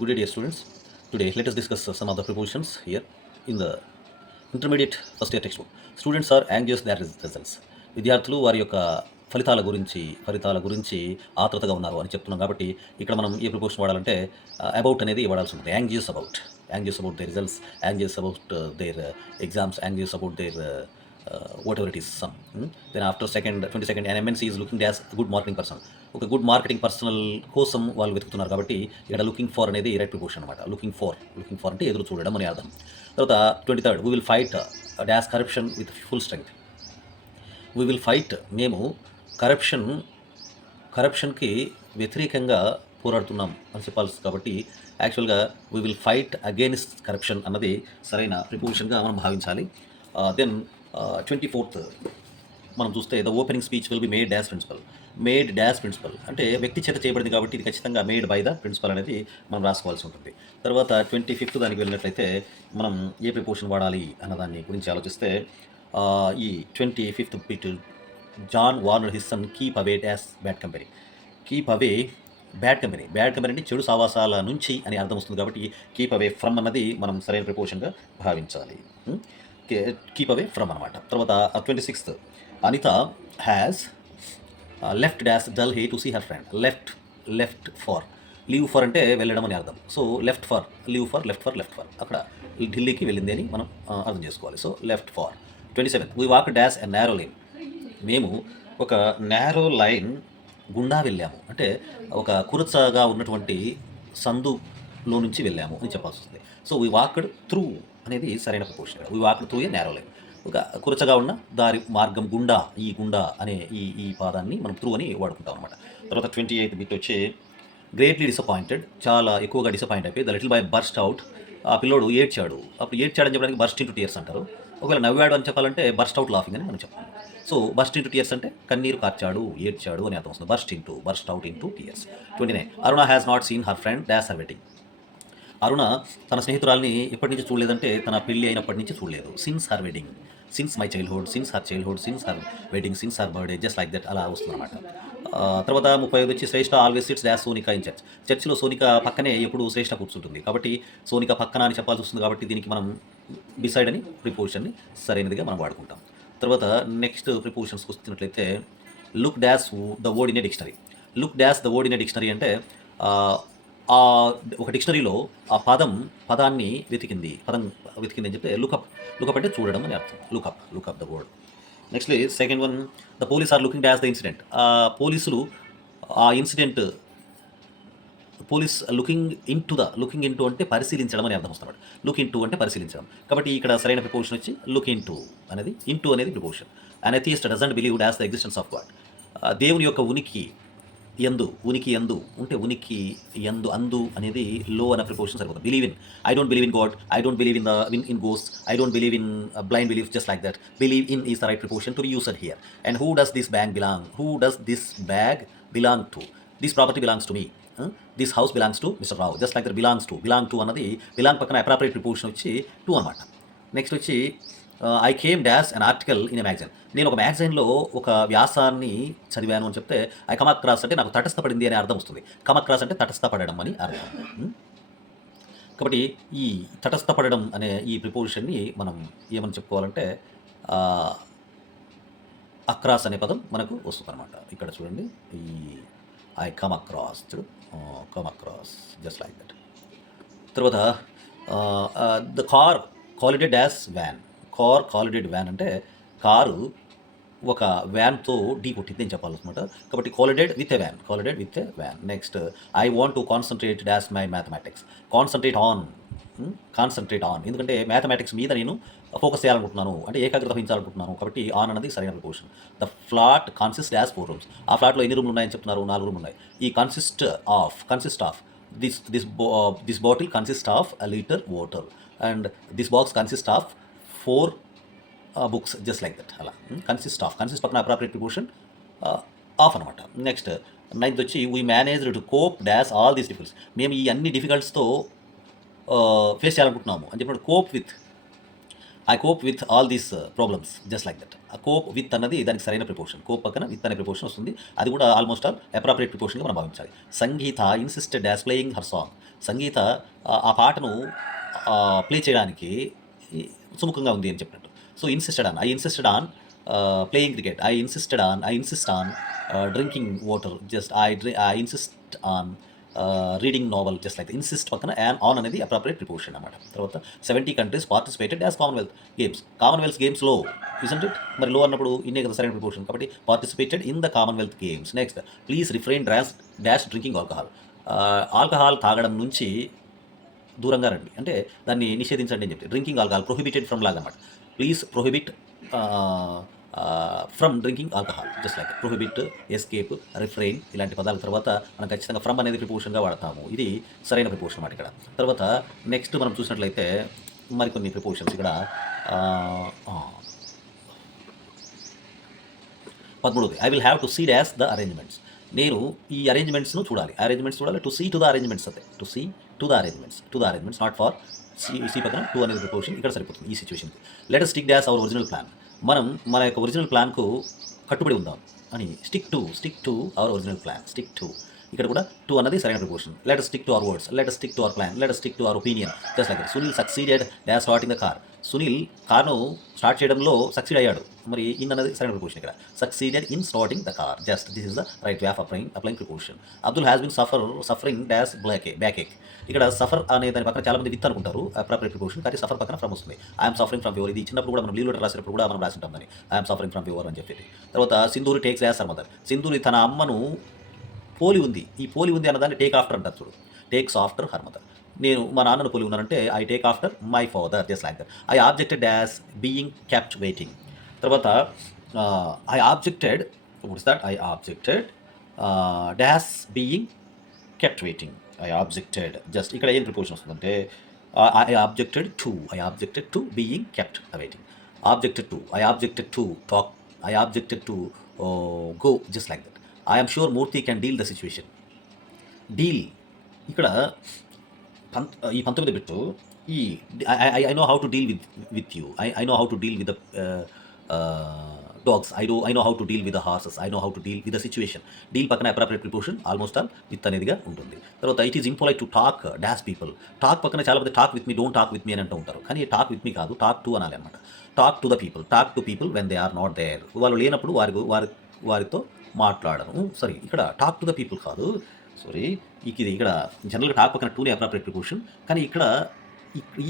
Good day, dear students. Today, let us discuss some of the propositions here in the intermediate first year textbook. Students are anxious their results. విద్యార్థులు వారి యొక్క ఫలితాల గురించి ఆతృతగా ఉన్నారు అని చెప్తున్నాం కాబట్టి ఇక్కడ మనం ఏ ప్రిపోజిషన్ వాడాలంటే అబౌట్ అనేది వాడాల్సి ఉంటుంది. Anxious about their results, anxious about their exams, anxious about their whatever it is some. Then after 22nd an MNC is looking as a good marketing person. ఒక గుడ్ మార్కెటింగ్ పర్సనల్ కోసం వాళ్ళు వెతుకుతున్నారు కాబట్టి ఇక్కడ looking for అనేది right preposition అనమాట. Looking for అంటే ఎదురు చూడడం అని అర్థం. తర్వాత 23rd we will fight dash corruption with full strength. we will fight మేము కరప్షన్కి వ్యతిరేకంగా పోరాడుతున్నాం అని చెప్పాల్సి కాబట్టి యాక్చువల్గా we will fight against corruption అన్నది సరైన ప్రిపోజిషన్గా మనం భావించాలి. దెన్ 24th మనం చూస్తే the opening speech will be made dash principal అంటే వ్యక్తి చేత చేయబడింది కాబట్టి ఇది ఖచ్చితంగా మేడ్ బై ద ప్రిన్సిపల్ అనేది మనం రాసుకోవాల్సి ఉంటుంది. తర్వాత 25th దానికి వెళ్ళినట్లయితే మనం ఏ ప్రిపోజిషన్ వాడాలి అన్నదాన్ని గురించి ఆలోచిస్తే ఈ 25th bid John Warner his son keep away dash bad company. Keep away bad company అంటే చెడు సావాసాల నుంచి అని అర్థం వస్తుంది కాబట్టి కీప్ అవే ఫ్రమ్ అన్నది మనం సరైన ప్రిపోజిషన్గా భావించాలి. కీప్ అవే ఫ్రమ్ అనమాట. తర్వాత 26th Anita has left dash Delhi to see her friend. Left for leave for అంటే వెళ్ళడం అని అర్థం. సో లెఫ్ట్ ఫర్ అక్కడ ఢిల్లీకి వెళ్ళింది అని మనం అర్థం చేసుకోవాలి. So left for. 27th we walk dash a narrow line. మేము ఒక నారో లైన్ గుండా వెళ్ళాము అంటే ఒక కురచగా ఉన్నటువంటి సందులో నుంచి వెళ్ళాము అని చెప్పాల్సి వస్తుంది. సో వీ వాక్డ్ త్రూ అనేది సరైన preposition. We walked through a narrow lane. ఒక కురచగా ఉన్న దారి మార్గం గుండా అనే ఈ పాదాన్ని మనం త్రూ అని వాడుకుంటాం అనమాట. తర్వాత 28th బిట్ వచ్చి గ్రేట్లీ డిసప్పాయింటెడ్, చాలా ఎక్కువగా డిసప్పాయింట్ అయిపోయి the little boy burst out. ఆ పిల్లోడు ఏడ్చాడు. అప్పుడు ఏడ్చాడని చెప్పడానికి బర్స్ట్ ఇంటూ టీయర్స్ అంటారు. ఒకవేళ నవ్వాడు అని చెప్పాలంటే బర్స్ట్ అవుట్ లాఫింగ్ అని మనం చెప్పాలి. సో బర్స్ట్ ఇంటూ టీయర్స్ అంటే కన్నీరు కార్చాడు, ఏడ్చాడు అని అర్థం వస్తుంది. Burst out into tears. 29 Aruna has not seen her friend dash her wedding. Aruna తన స్నేహితురాల్ని ఎప్పటి నుంచి చూడలేదంటే తన పెళ్లి అయినప్పటి నుంచి చూడలేదు. Since her wedding, since my childhood, since her wedding, since her birthday, just like that అలా వస్తుందన్నమాట. తర్వాత 35 వచ్చి Shreshtha always sits dash Sonika in చర్చ్లో సోనిక పక్కనే ఎప్పుడు శ్రేష్ఠ కూర్చుంటుంది కాబట్టి సోనిక పక్కన అని చెప్పాల్సి వస్తుంది కాబట్టి దీనికి మనం బిసైడ్ అని ప్రిపోజిషన్ని సరైనదిగా మనం వాడుకుంటాం. తర్వాత నెక్స్ట్ ప్రిపోజిషన్స్కి వస్తున్నట్లయితే look dash the word in a dictionary అంటే ఒక డిక్షనరీలో ఆ పదాన్ని వెతికింది అని చెప్తే లుకప్ అంటే చూడడం అని అర్థం. Look up the word. Next second one the police are looking dash the incident. పోలీసులు ఆ ఇన్సిడెంట్ లుకింగ్ ఇంటూ అంటే పరిశీలించడం అని అర్థం వస్తుంది. లుక్ ఇంటూ అంటే పరిశీలించడం కాబట్టి ఇక్కడ సరైన ప్రిపోజిషన్ వచ్చి లుక్ ఇంటూ అనేది preposition. An atheist doesn't believe dash the existence of God. దేవుని యొక్క ఉనికి ఎందు ఉంటే ఉనికి ఎందు అందు అనేది లో అనే ప్రిపోజిషన్ సరిపోతుంది. Believe in, I don't believe in God, I don't believe in ghost, I don't believe in blind belief, just like that. Believe in is the right preposition to be used here. And who does this bag belong to? This property belongs to me, this house belongs to mister Rao, just like that. Belong to అన్నది belong పక్కన appropriate preposition వచ్చి to అనమాట. Next వచ్చి I came dash an article in a magazine. నేను ఒక మ్యాగజైన్లో ఒక వ్యాసాన్ని చదివాను అని చెప్తే ఐ కమ్ అక్రాస్ అంటే నాకు తటస్థపడింది అనే అర్థం వస్తుంది. కమ్ అక్రాస్ అంటే తటస్థపడడం అని అర్థం. కాబట్టి ఈ తటస్థపడడం అనే ఈ ప్రిపోజిషన్ని మనం ఏమని చెప్పుకోవాలంటే అక్రాస్ అనే పదం మనకు వస్తుంది అనమాట. ఇక్కడ చూడండి ఈ I come across just like that. తర్వాత the car collided dash van. Collided van అంటే కారు ఒక వ్యాన్తో ఢీ కొట్టింది అని చెప్పాలన్నమాట. కాబట్టి collided with a van. Next I want to concentrate dash my mathematics. Concentrate on ఎందుకంటే మ్యాథమెటిక్స్ మీద నేను ఫోకస్ చేయాలనుకుంటున్నాను అంటే ఏకాగ్రత వహించాలనుకుంటున్నాను కాబట్టి ఆన్ అన్నది సరైన preposition. The flat consist dash 4 rooms. ఆ ఫ్లాట్లో ఎన్ని రూమ్లు ఉన్నాయని చెప్తున్నారు? 4 రూమ్లు ఉన్నాయి. ఈ consist of this bottle consist of a litre water and this box consist of 4 books, just like that. అలా కన్సిస్ట్ పక్కన అప్రాపరియేట్ ప్రిపోజిషన్ ఆఫ్ అనమాట. నెక్స్ట్ 9th వచ్చి we managed to cope dash all these difficulties. మేము ఈ అన్ని డిఫికల్ట్స్తో face చేయాలనుకుంటున్నాము అని చెప్పినప్పుడు cope with I cope with all these problems just like that. ఆ కోప్ విత్ అన్నది దానికి సరైన ప్రిపోర్షన్. కోప్ పక్కన విత్ అనే ప్రిపోర్షన్ వస్తుంది. అది కూడా ఆల్మోస్ట్ ఆల్ అప్రాప్రియేట్ ప్రిపోర్షన్గా మనం భావించాలి. Sangeetha insisted as playing her song. Sangeetha ఆ పాటను ప్లే చేయడానికి సుముఖంగా ఉంది అని చెప్పినట్టు. So insisted on playing cricket. I insist on drinking water. Just I insist on reading novel. Just like insist పక్కన ఆన్ అనేది అప్రాప్రియేట్ ప్రిపోర్షన్ అనమాట. తర్వాత 70 countries participated as Commonwealth Games. Commonwealth గేమ్స్లో ఇజంట్ ఇట్? మరి లో అన్నప్పుడు ఇన్నే కదా సరైన ప్రిపోర్షన్. కాబట్టి participated in the Commonwealth games. Next please refrain dash drinking alcohol. Alcohol తాగడం నుంచి దూరంగా రండి, అంటే దాన్ని నిషేధించండి అని చెప్పి. డ్రింకింగ్ ఆల్కహాల్ ప్రొహిబిటెడ్ ఫ్రమ్ లాగా అనమాట. Please prohibit from drinking alcohol. Just like prohibit, escape, refrain ఇలాంటి పదాల తర్వాత మనం ఖచ్చితంగా ఫ్రమ్ అనేది ప్రిపోర్షన్గా వాడతాము. ఇది సరైన ప్రిపోర్షన్ అన్నమాట ఇక్కడ. తర్వాత నెక్స్ట్ మనం చూసినట్లయితే మరికొన్ని ప్రిపోర్షన్స్ ఇక్కడ. 13ది I will have to see dash the arrangements. నేను ఈ అరేంజ్మెంట్స్ను చూడాలి. అరేంజ్మెంట్స్ చూడాలి. To see to the arrangements అంతే. To see to the arrangements not far see పక్కన టూ అనేది ప్రిపోర్షన్ ఇక్కడ సరిపోతుంది ఈ సిచ్యువేషన్కి. Let us stick dash our original plan. మనం మన యొక్క ఒరిజినల్ ప్లాన్కు కట్టుబడి ఉందాం అని. Stick to our original plan. Stick to ఇక్కడ కూడా టు అన్నది సరైన preposition. Let us stick to our words. Let us stick to our plan. Let us stick to our opinion. Just like Sunil succeeded dash starting the car. Sunil కార్ను start చేయడంలో succeed అయ్యాడు. మరి in అన్నది సరైన ప్రిపోర్షన్ ఇక్కడ. Succeeded in starting the car. Just this is the right way of applying preposition. Abdul has been suffering dash backache. ఇక్కడ suffer అనే దాని పక్కన చాలా మంది విత్ అనుకుంటారు అప్రాప్రియేట్ ప్రిపోర్షన్, కానీ సఫర్ పక్కన ఫ్రమ్ వస్తుంది. I'm suffering from fever. ఇది చిన్నప్పుడు కూడా మనం లీవ్ లెటర్ రాసినప్పుడు కూడా మనం రాసి ఉంటాం దాన్ని, ఐఎమ్ సఫరింగ్ ఫ్రమ్ ఫీవర్ అని చెప్పేది. తర్వాత Sindhuri takes as her mother. Sindhuri తన అమ్మను పోలి ఉంది. ఈ పోలి ఉంది అన్నదాన్ని టేక్ ఆఫ్టర్ అంటారు చూడు. Takes after her mother. నేను మా నాన్నను పోలి ఉన్నానంటే I take after my father. Just like that. I objected dash being kept waiting. తర్వాత I objected dash being kept waiting. I objected just ఇక్కడ ఏం ప్రిపోర్షన్ వస్తుందంటే I objected to being kept waiting. I objected to talk. I objected to go. Just like that. I'm sure Murthy can deal the situation. Deal ఇక్కడ ఈ 19 bit ఈ I know how to deal with you. I know how to deal with the dogs. I know how to deal with the horses. I know how to deal with the situation. Deal పక్కన appropriate preposition almost all with అనేదిగా ఉంటుంది. తర్వాత it is impolite to talk dash people. Talk పక్కన చాలా మంది talk with me, don't talk with me అని అంటూ ఉంటారు. కానీ టాక్ విత్ మీ కాదు, టాక్ టు అనాలి అనమాట. Talk to the people. Talk to people when they are not there. వాళ్ళు లేనప్పుడు వారితో మాట్లాడను. సారీ, ఇక్కడ టాక్ టు ద పీపుల్ కాదు, సారీ. ఇది ఇక్కడ జనరల్గా టాక్ పక్కన టూనే అప్రాప్రియేట్ ప్రిపోర్షన్, కానీ ఇక్కడ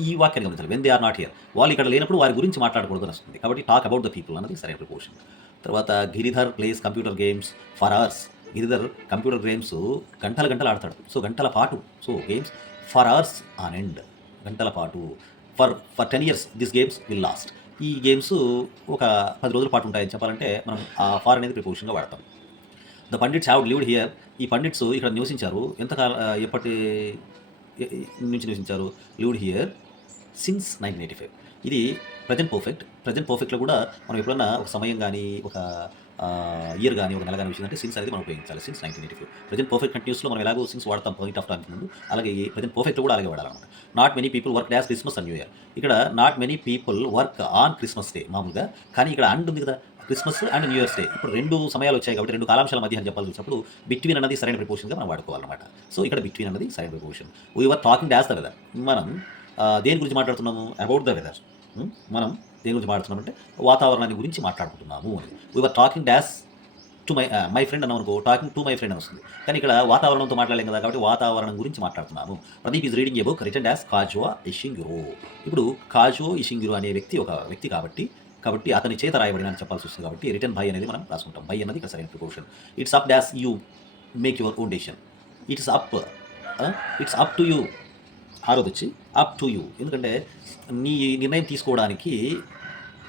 ఈ వాక్యాన్ని గమనించాలి. When they are not here. వాళ్ళు ఇక్కడ లేనప్పుడు వారి గురించి మాట్లాడకూడదు అని వస్తుంది. కాబట్టి టాక్ అబౌట్ ద పీపుల్ అన్నది సరైన ప్రిపోర్షన్. తర్వాత Giridhar place computer games for hours. Giridhar computer games గంటలు ఆడతాడు. సో గంటల పాటు. So games for hours on end. గంటల పాటు. For 10 years this games will last. ఈ గేమ్స్ ఒక 10 రోజుల పాటు ఉంటాయని చెప్పాలంటే మనం ఆ ఫార్ అనేది ప్రిపోర్షన్గా వాడతాం. The pundits have lived here. ఈ పండిట్స్ ఇక్కడ నివసించారు. ఎప్పటి నుంచి నివసించారు? Lived here since 1985. ఇది ప్రజెంట్ పర్ఫెక్ట్లో కూడా మనం ఎప్పుడన్నా ఒక సమయం కానీ ఒక ఇయర్ కానీ ఒక నెల కానీ వచ్చిందంటే సిన్స్ అనేది మనం ఉపయోగించాలి. సిన్స్ 1985. ప్రజెంట్ పర్ఫెక్ట్ కంటిన్యూస్లో మనం ఎలాగో సిన్స్ వాడతాం పాయింట్ ఆఫ్ టైం ముందు, అలాగే ప్రజెంట్ పర్ఫెక్ట్లో కూడా అలాగే వాడాలన్నమాట. Not many people work dash Christmas and New Year. ఇక్కడ not many people work on Christmas Day మామూలుగా, కానీ ఇక్కడ అండ్ ఉంది కదా, Christmas and New Year's Day. ఇప్పుడు 2 సమయాలు వచ్చాయి కాబట్టి 2 కాలాంశాల మధ్య అని చెప్పాల్సి వచ్చినప్పుడు బిట్వీన్ అన్నది సరైన ప్రిపోర్షన్గా మనం వాడుకోవాలన్నమాట. సో ఇక్కడ బిట్వీన్ అన్నది సరైన preposition. We were talking dash the weather. మనం దేని గురించి మాట్లాడుతున్నాము? About the weather. మనం దేని గురించి మాట్లాడుతున్నాం అంటే వాతావరణాన్ని గురించి మాట్లాడుకుంటున్నాము అని. We were talking dash to my friend అన్నాం అనుకో, టాకింగ్ టు మై ఫ్రెండ్ అని వస్తుంది. కానీ ఇక్కడ వాతావరణంతో మాట్లాడలేం కదా, కాబట్టి వాతావరణం గురించి మాట్లాడుతున్నాము. Pradeep is reading a book written dash Kazuo Ishiguro. ఇప్పుడు కాజువో ఇషింగిరో అనే ఒక వ్యక్తి కాబట్టి అతని చేత రాయబడిన అని చెప్పాల్సి వస్తుంది. కాబట్టి రిటర్న్ బై అనేది మనం రాసుకుంటాం. బై అన్నది ఇక్కడ సరైన preposition. It's up dash you make your own decision. It's up to you. ఆరోది వచ్చి అప్ టు యూ, ఎందుకంటే నీ నిర్ణయం తీసుకోవడానికి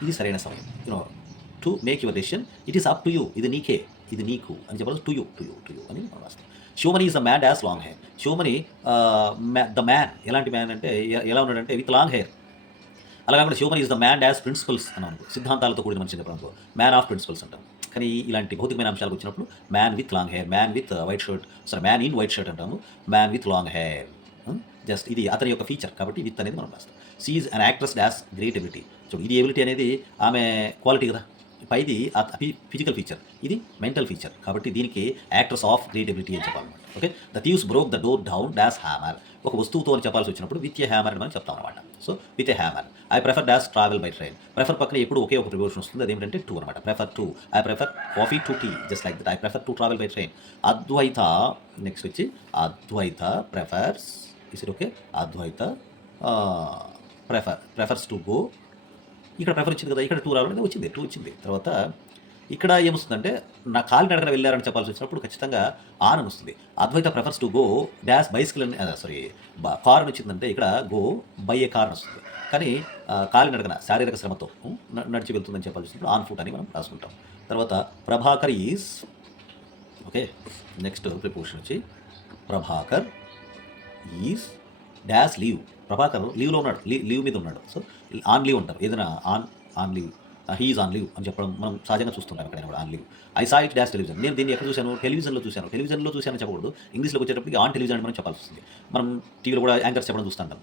ఇది సరైన సమయం. To make your decision. It is up to you. ఇది నీకే, ఇది నీకు అని చెప్పాలి. టు యూ అని మనం రాస్తాం. Sivamani is the man dash long hair. Sivamani the man ఎలాంటి మ్యాన్ అంటే ఎలా ఉన్నాడంటే విత్ లాంగ్ హెయిర్. అలా కాకుండా Sivamani is the man dash principles అన్నాను, సిద్ధాంతాలతో కూడిన మనిషి చెప్పడంతో మ్యాన్ ఆఫ్ ప్రిన్సిపల్స్ అంటాం. కానీ ఇలాంటి భౌతికమైన అంశాలకు వచ్చినప్పుడు man with long hair, man with white shirt, man in white shirt అంటాము, man with long hair. Just ఇది అతని యొక్క ఫీచర్ కాబట్టి విత్ అనేది మనం రాస్తాం. She is an actress dash great ability. చూడు ఇది ఎబిలిటీ అనేది ఆమె క్వాలిటీ కదా, పైది ఫిజికల్ ఫీచర్, ఇది మెంటల్ ఫీచర్ కాబట్టి దీనికి యాక్ట్రెస్ ఆఫ్ గ్రేట్ ఎబిలిటీ అని చెప్పాలన్నమాట. Okay, the thieves broke the door down dash hammer. ఒక వస్తువుతో అని చెప్పాల్సి వచ్చినప్పుడు విత్ ఏ హ్యామర్ అని మనం చెప్తాం అనమాట. So with a hammer. I prefer dash travel by train. Prefer పక్కన ఎప్పుడు ఒకే ఒక ప్రిపోజిషన్ వస్తుంది, అదేంటంటే టు అనమాట. Prefer to. I prefer coffee to tea, just like that. I prefer to travel by train. Advaita next వచ్చి Advaita prefers, is it okay, Advaita prefers to go. ఇక్కడ prefer వచ్చింది కదా, ఇక్కడ టూ రావాలని వచ్చింది, టూ వచ్చింది. తర్వాత ఇక్కడ ఏమొస్తుందంటే నా కాలినడకన వెళ్ళారని చెప్పాల్సి వచ్చినప్పుడు ఖచ్చితంగా ఆన్ అని వస్తుంది. Advaita prefers to go dash bicycle అని, సారీ కార్ అని వచ్చిందంటే ఇక్కడ గో బై ఏ కార్ అని వస్తుంది. కానీ కాలినడకన శారీరక శ్రమతో నడిచి వెళ్తుందని చెప్పాల్సి వచ్చినప్పుడు ఆన్ ఫుట్ అని మనం రాసుకుంటాం. తర్వాత Prabhakar is, okay, next preposition వచ్చి Prabhakar is dash leave. Prabhakar లీవ్లో ఉన్నాడు, లీవ్ మీద ఉన్నాడు. సో ఆన్ లీవ్ అంటారు ఏదైనా, on leave, he is on leave అని చెప్పడం మనం సహజంగా చూస్తుంటాం ఎక్కడైనా కూడా, on leave. I saw it dash television. నేను దీన్ని ఎక్కడ చూశాను, టెలివిజన్లో చూశాను చెప్పకూడదు, ఇంగ్లీష్లోకి వచ్చేటప్పటికి ఆన్ టెలివిజన్ అని మనం చెప్పాల్సి వస్తుంది. మనం టీవీలో కూడా యాంకర్స్ చెప్పడం చూస్తుంటాం,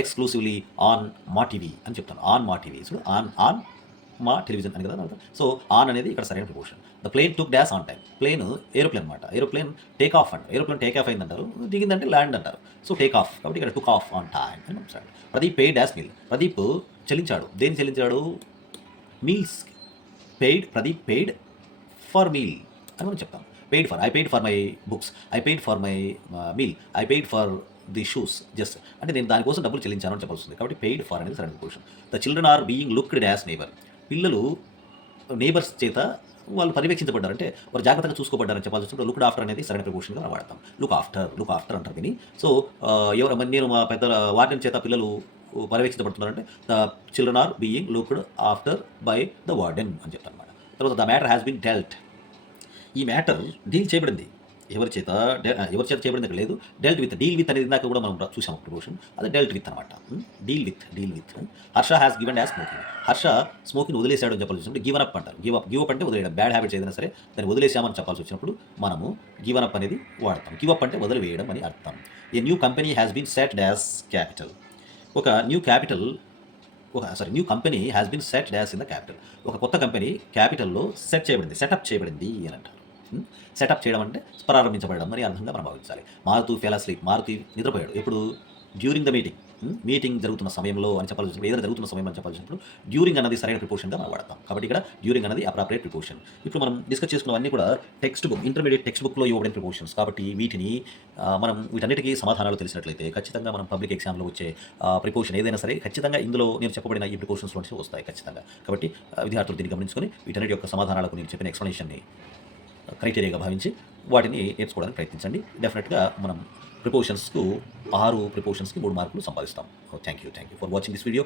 ఎక్స్క్లూసివ్లీ ఆన్ మా టీవీ అని చెప్తాను, ఆన్ మా టీవీ. సో ఆన్ మా టెలివిజన్ అని కదా. సో ఆన్ అనేది ఇక్కడ సరైన preposition. The plane took dash on time. Plane aeroplane అనమాట, ఏరోప్లేన్ టేక్ ఆఫ్ అంటారు, ఏరోప్లేన్ టేక్ ఆఫ్ అయిందంటారు, దిగిందంటే ల్యాండ్ అంటారు. సో టేక్ ఆఫ్ కాబట్టి ఇక్కడ టుక్ ఆఫ్ ఆన్ టైం అని మనం. Pradeep pay dash meal. Pradeep చెల్లించాడు, దేని చెల్లించాడు, meals. Pradeep paid for meal అని మనం చెప్తాం. Paid for, I paid for my books, I paid for my meal, I paid for the shoes. Just అంటే నేను దానికోసం డబ్బులు చెల్లించాను అని చెప్పాల్సింది కాబట్టి పెయిడ్ ఫర్ అనేది సరైన position. The children are being looked as neighbour. పిల్లలు నేబర్స్ చేత వాళ్ళు పర్యవేక్షించబడ్డారు, అంటే వారు జాగ్రత్తగా చూసుకోబడ్డారని చెప్పాల్సి వచ్చినప్పుడు లుక్డ్ ఆఫ్టర్ అనేది సరైన ప్రిపోజిషన్గా మనం వాడతాం. లుక్ ఆఫ్టర్ అంటారు దీన్ని. సో నేను మా పెద్ద వార్డెన్ చేత పిల్లలు పర్యవేక్షించబడుతున్నారంటే the children are being looked after by the warden అని చెప్తాను అనమాట. తర్వాత the matter has been dealt. ఈ మ్యాటర్ డీల్ చేయబడింది, ఎవరి చేత చేయబడింది అక్కడ లేదు, డీల్ విత్ అనేది ఇందాక కూడా మనం చూసాం ప్రిపోజిషన్, అదే డెల్ట్ విత్ అనమాట. Deal with. Harsha has given dash smoking. Harsha smoking వదిలేసాడు అని చెప్పాల్సి వచ్చినప్పుడు గివన్ అప్ అంటారు. గివ్ అప్ అంటే వదిలేయడం, బ్యాడ్ హ్యాబిట్స్ ఏదైనా సరే దాన్ని వదిలేసామని చెప్పాల్సి వచ్చినప్పుడు మనము గివన్ అప్ అనేది వాడతాం. గివ్ అప్ అంటే వదిలివేయడం అని అర్థం. A new company has been set dash capital. New company has been set dash in the capital. ఒక కొత్త కంపెనీ క్యాపిటల్లో సెటప్ చేయబడింది అని అంటారు. సెటప్ చేయడం అంటే ప్రారంభించబడడం అని అర్థంగా మనం భావించాలి. మారుతూ ఫెల్ అస్లీప్. మారుతూ నిద్రపోయాడు. ఇప్పుడు డ్యూరింగ్ ద మీటింగ్ జరుగుతున్న సమయంలో అని చెప్పాల్సి వచ్చినప్పుడు, ఏదైనా జరుగుతున్న సమయం అని చెప్పాల్సి వచ్చినప్పుడు డ్యూరింగ్ అన్నది సరైన ప్రిపోజిషన్గా మనం వాడతాం. కాబట్టి ఇక్కడ డ్యూరింగ్ అనేది అప్రాప్రియేట్ ప్రిపోజిషన్. ఇప్పుడు మనం డిస్కస్ చేసుకున్నవన్నీ కూడా ఇంటర్మీడియట్ టెక్స్ట్ బుక్లో ఇవ్వబడిన ప్రిపోజిషన్స్ కాబట్టి మనం వీటన్నిటికీ సమాధానాలు తెలిసినట్లయితే ఖచ్చితంగా మనం పబ్లిక్ ఎగ్జామ్లో వచ్చే ప్రిపోజిషన్ ఏదైనా సరే ఖచ్చితంగా ఇందులో నేను చెప్పబడిన ఈ ప్రిపోజిషన్స్ నుంచి వస్తాయి ఖచ్చితంగా. కాబట్టి విద్యార్థులు దీన్ని గమనించుకొని వీటన్నిటి యొక్క సమాధానాలకు నేను చెప్పిన ఎక్స్ప్లెనేషన్ని క్రైటీరియాగా భావించి వాటిని నేర్చుకోవడానికి ప్రయత్నించండి. డెఫినెట్గా మనం ప్రిపోజిషన్స్కు 6 ప్రిపోజిషన్స్కి 3 మార్కులు సంపాదిస్తాం. Thank you for watching this video.